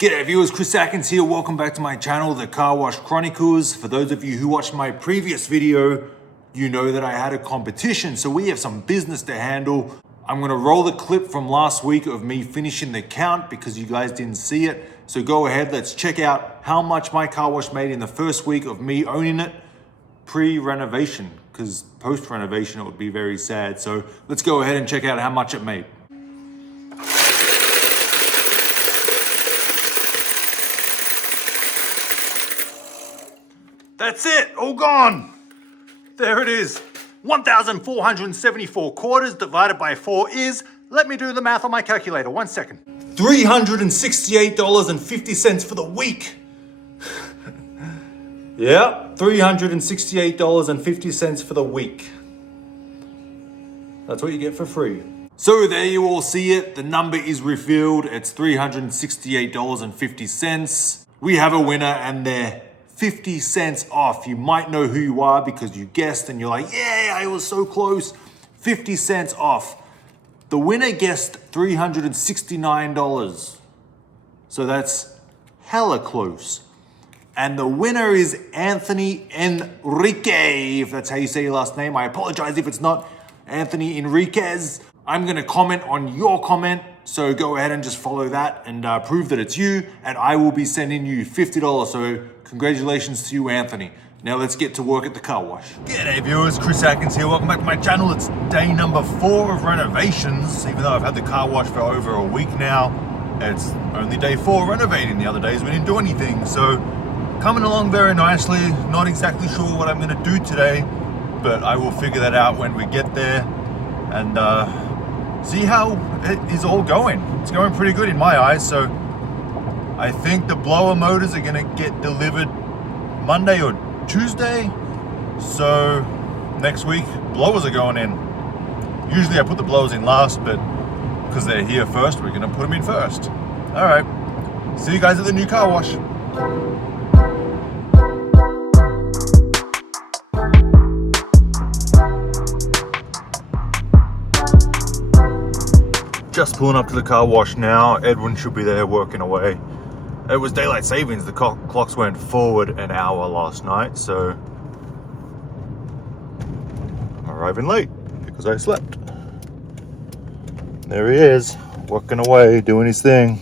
G'day viewers, Chris Atkins here. Welcome back to my channel, The Car Wash Chronicles. For those of you who watched my previous video, you know that I had a competition, so we have some business to handle. I'm gonna roll the clip from last week of me finishing the count because you guys didn't see it. So go ahead, let's check out how much my car wash made in the first week of me owning it, pre-renovation, because post-renovation it would be very sad. So let's go ahead and check out how much it made. That's it, all gone. There it is. 1,474 quarters divided by 4 is, let me do the math on my calculator, 1 second. $368.50 for the week. Yeah, $368.50 for the week. That's what you get for free. So there you all see it. The number is revealed. It's $368.50. We have a winner and they're 50 cents off. You might know who you are because you guessed and you're like, yeah, I was so close. 50 cents off. The winner guessed $369. So that's hella close. And the winner is Anthony Enrique, if that's how you say your last name. I apologize if it's not Anthony Enriquez. I'm gonna comment on your comment, so go ahead and just follow that and prove that it's you, and I will be sending you $50. So congratulations to you, Anthony. Now let's get to work at the car wash. G'day viewers, Chris Atkins here. Welcome back to my channel. It's day number 4 of renovations. Even though I've had the car wash for over a week now, it's only day 4 renovating. The other days we didn't do anything. So coming along very nicely. Not exactly sure what I'm gonna do today, but I will figure that out when we get there and see how it is all going. It's going pretty good in my eyes. So I think the blower motors are gonna get delivered Monday or Tuesday. So next week, blowers are going in. Usually I put the blowers in last, but because they're here first, we're gonna put them in first. All right, see you guys at the new car wash. Just pulling up to the car wash now. Edwin should be there working away. It was daylight savings. The clocks went forward an hour last night, so I'm arriving late because I slept. There he is, working away, doing his thing.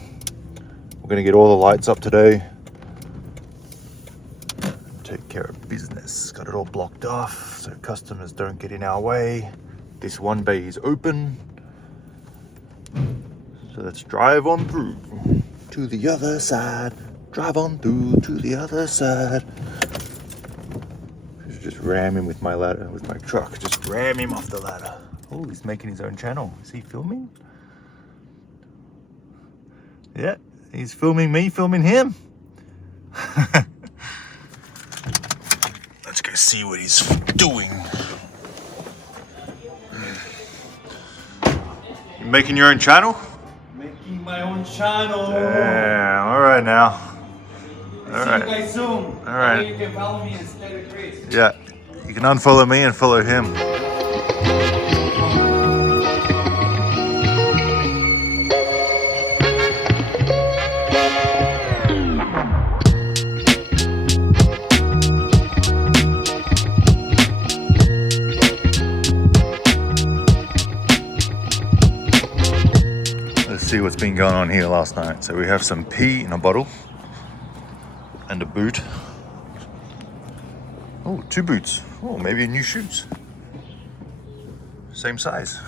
We're gonna get all the lights up today. Take care of business. Got it all blocked off so customers don't get in our way. This one bay is open. So let's drive on through to the other side. Drive on through to the other side. Just ram him with my ladder, with my truck. Just ram him off the ladder. Oh, he's making his own channel. Is he filming? Yeah, he's filming me, filming him. Let's go see what he's doing. You making your own channel? Making my own channel. Yeah, all right now. All right. See you guys soon. All right. You can follow me instead of Chris. Yeah, you can unfollow me and follow him. Let's see what's been going on here last night. So we have some pee in a bottle and a boot. Oh, 2 boots. Oh, maybe new shoes. Same size.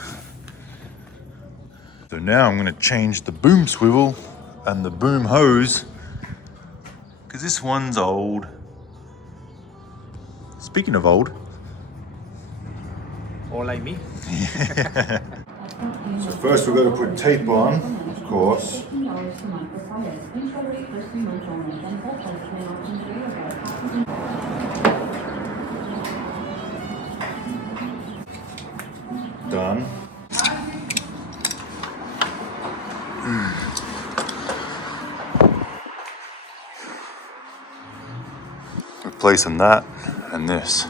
So now I'm gonna change the boom swivel and the boom hose because this one's old. Speaking of old. Or like me. Yeah. So first we've got to put tape on, of course. Done. Replacing that and this.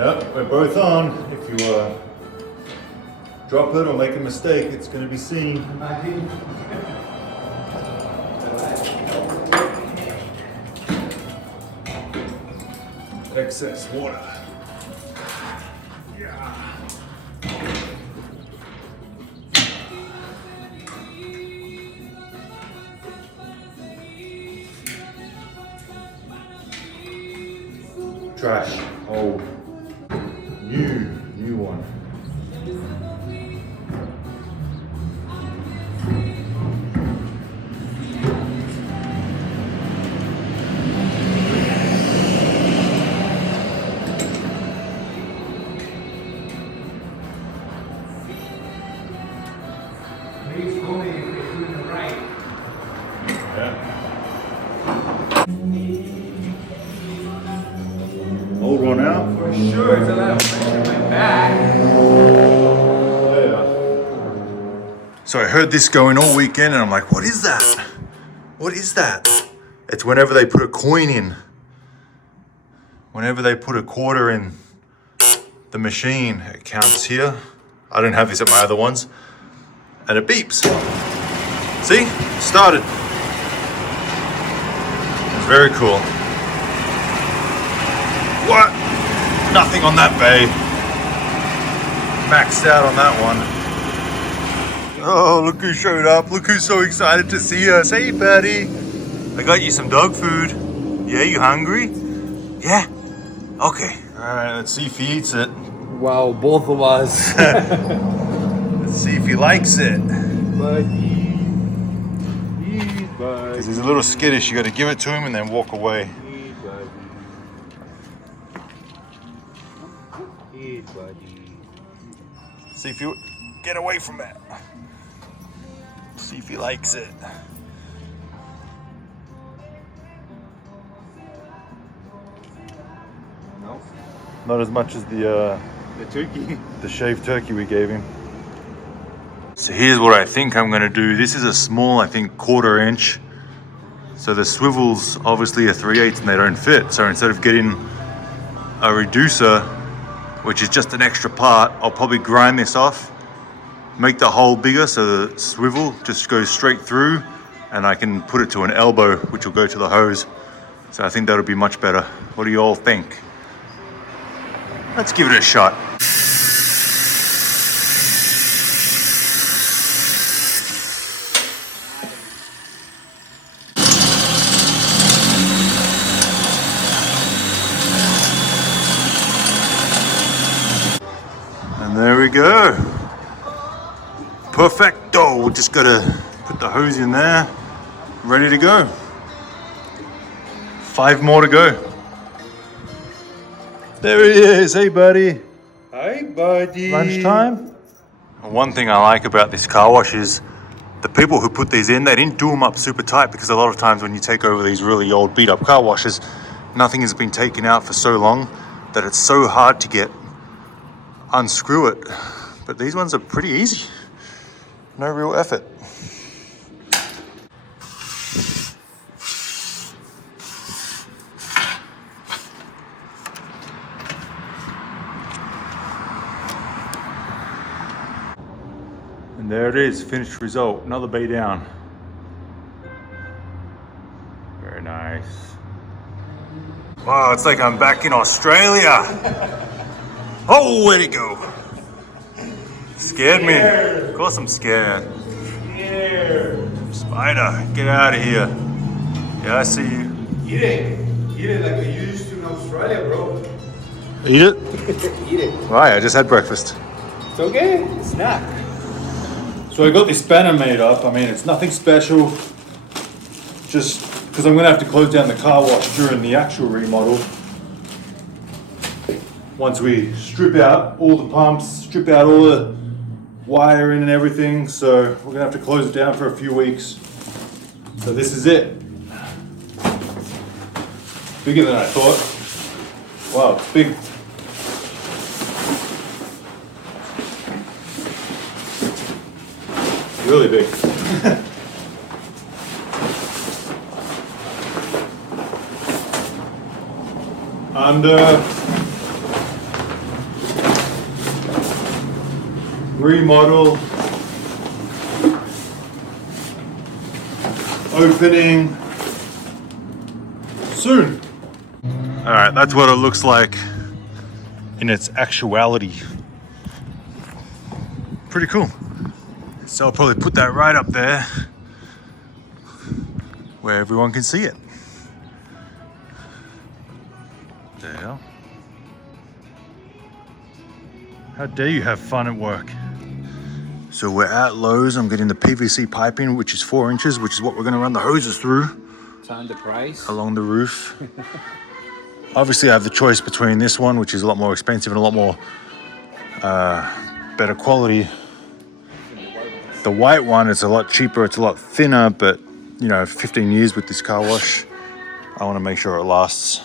Yep, we're both on. If you drop it or make a mistake, it's going to be seen. Excess water. Yeah. Trash. Oh. New one. Please call me if you're doing it right. Yeah. Old one out. For sure, it's a lot of pressure on my back. So I heard this going all weekend and I'm like, what is that? What is that? It's whenever they put a coin in. Whenever they put a quarter in the machine, it counts here. I don't have this at my other ones. And it beeps. See? Started. It's very cool. What? Nothing on that bay. Maxed out on that one. Oh, look who showed up. Look who's so excited to see us. Hey, Patty. I got you some dog food. Yeah, you hungry? Yeah? Okay. All right, let's see if he eats it. Wow, both of us. Let's see if he likes it. Buddy. Because he's a little skittish. You got to give it to him and then walk away. See if you get away from it. See if he likes it. No. Not as much as the turkey. the shaved turkey we gave him. So here's what I think I'm gonna do. This is a small, I think, 1/4 inch. So the swivels obviously are 3/8 and they don't fit. So instead of getting a reducer, which is just an extra part, I'll probably grind this off, make the hole bigger so the swivel just goes straight through and I can put it to an elbow, which will go to the hose. So I think that'll be much better. What do you all think? Let's give it a shot. And there we go. Perfecto. Just gotta put the hose in there. Ready to go. 5 more to go. There he is. Hey, buddy. Hi, buddy. Lunchtime? One thing I like about this car wash is the people who put these in, they didn't do them up super tight, because a lot of times when you take over these really old beat up car washes, nothing has been taken out for so long that it's so hard to unscrew it. But these ones are pretty easy. No real effort. And there it is, finished result. Another bay down. Very nice. Wow, it's like I'm back in Australia. Oh, where'd it go? Scared me. Of course I'm scared. Spider, get out of here. Yeah, I see you. Eat it. Eat it like we used to in Australia, bro. Eat it? Eat it. Right, I just had breakfast. It's okay. Snack. So I got this banner made up. I mean, it's nothing special. Just because I'm going to have to close down the car wash during the actual remodel. Once we strip out all the pumps, strip out all the wiring and everything. So we're going to have to close it down for a few weeks. So this is it. Bigger than I thought. Wow, it's big. Really big. And remodel, opening soon. All right, that's what it looks like in its actuality. Pretty cool. So I'll probably put that right up there where everyone can see it. There. How dare you have fun at work? So we're at Lowe's. I'm getting the PVC piping, which is 4 inches, which is what we're gonna run the hoses through. Turn the price. Along the roof. Obviously I have the choice between this one, which is a lot more expensive and a lot more better quality. The white one is a lot cheaper, it's a lot thinner, but you know, 15 years with this car wash, I wanna make sure it lasts.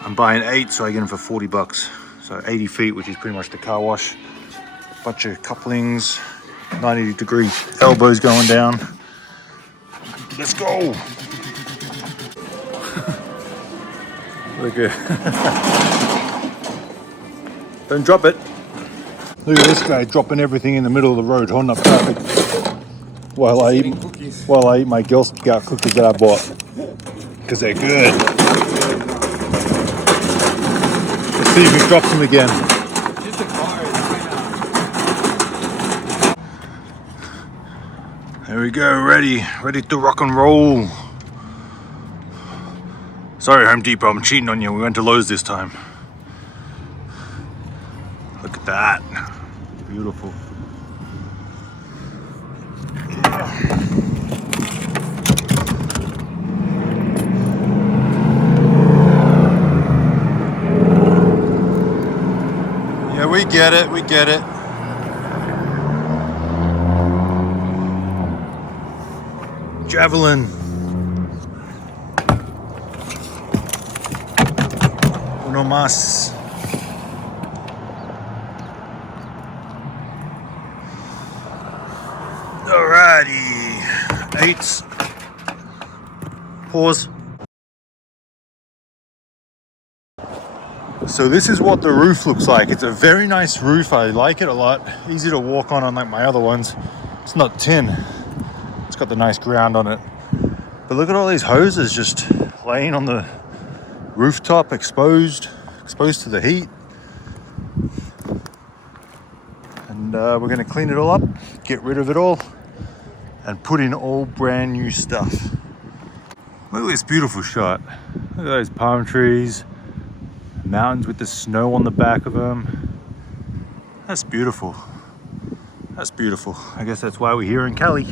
I'm buying 8, so I get them for 40 bucks. So 80 feet, which is pretty much the car wash. Bunch of couplings, 90-degree elbows going down. Let's go. Look at Don't drop it. Look at this guy dropping everything in the middle of the road, holding up traffic. While I eat my Girl Scout cookies that I bought. Because they're good. Let's see if he drops them again. There we go, ready to rock and roll. Sorry, Home Depot, I'm cheating on you. We went to Lowe's this time. Look at that. Beautiful. Yeah, we get it, we get it. Javelin. Uno más. Alrighty. 8s. Pause. So this is what the roof looks like. It's a very nice roof. I like it a lot. Easy to walk on unlike my other ones. It's not tin. It's got the nice ground on it. But look at all these hoses just laying on the rooftop, exposed to the heat. And we're gonna clean it all up, get rid of it all, and put in all brand new stuff. Look at this beautiful shot. Look at those palm trees, mountains with the snow on the back of them. That's beautiful. That's beautiful. I guess that's why we're here in Cali.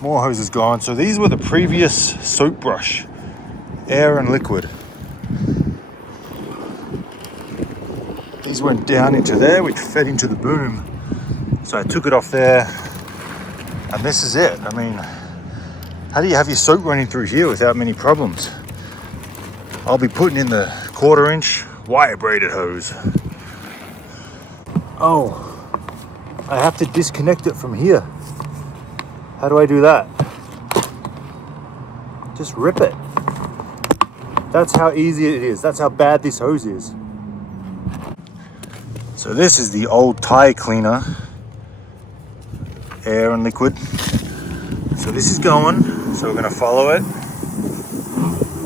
More hoses gone. So these were the previous soap brush, air and liquid. These went down into there, which fed into the boom. So I took it off there, and this is it. I mean, how do you have your soap running through here without many problems? I'll be putting in the 1/4 inch wire braided hose. Oh, I have to disconnect it from here. How do I do that? Just rip it. That's how easy it is. That's how bad this hose is. So this is the old tire cleaner, air and liquid. So this is going, so we're gonna follow it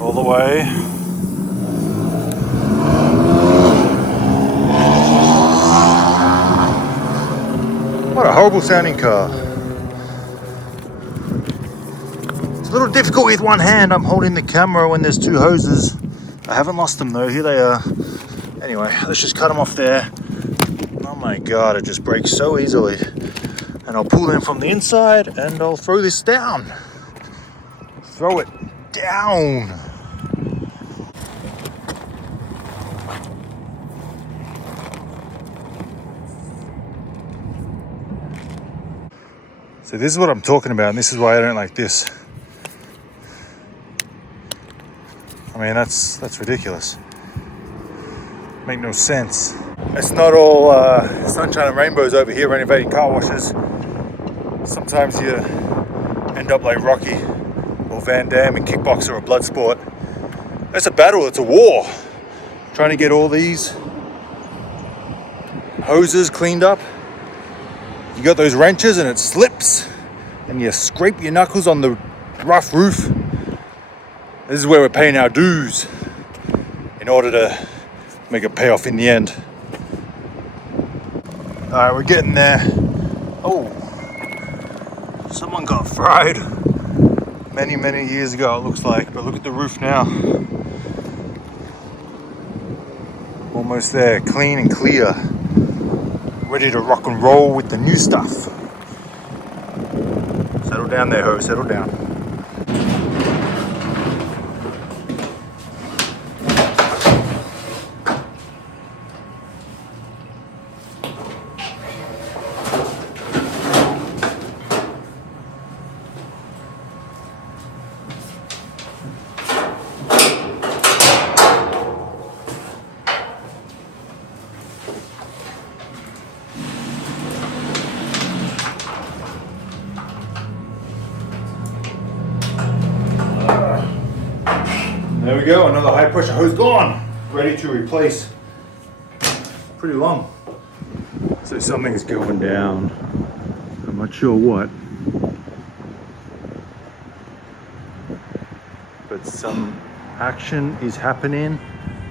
all the way. What a horrible sounding car. It's a little difficult with one hand. I'm holding the camera when there's 2 hoses. I haven't lost them though, here they are. Anyway, let's just cut them off there. Oh my God, it just breaks so easily. And I'll pull them from the inside and I'll throw this down. Throw it down. So this is what I'm talking about, and this is why I don't like this. I mean, that's ridiculous. Make no sense. It's not all sunshine and rainbows over here renovating car washes. Sometimes you end up like Rocky or Van Damme in Kickboxer or Bloodsport. It's a battle, it's a war. Trying to get all these hoses cleaned up. You got those wrenches and it slips and you scrape your knuckles on the rough roof. This is where we're paying our dues in order to make a payoff in the end. All right, we're getting there. Oh, someone got fried many years ago, it looks like, but look at the roof now. Almost there, clean and clear. Ready to rock and roll with the new stuff. Settle down there, ho, settle down. There we go, another high pressure hose gone. Ready to replace. Pretty long. So something's going down. I'm not sure what. But some action is happening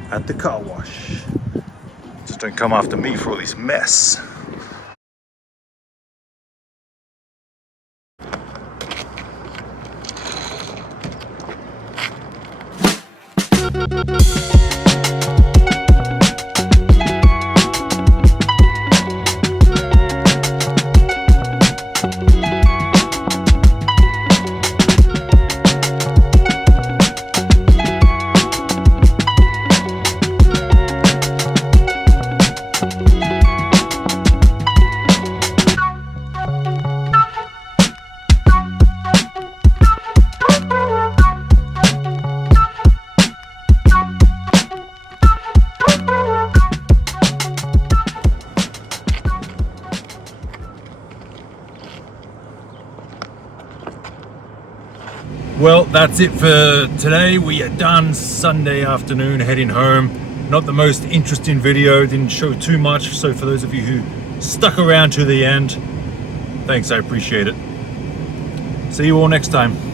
at the car wash. Just don't come after me for all this mess. Well, that's it for today. We are done. Sunday afternoon, heading home. Not the most interesting video, didn't show too much. So for those of you who stuck around to the end, thanks, I appreciate it. See you all next time.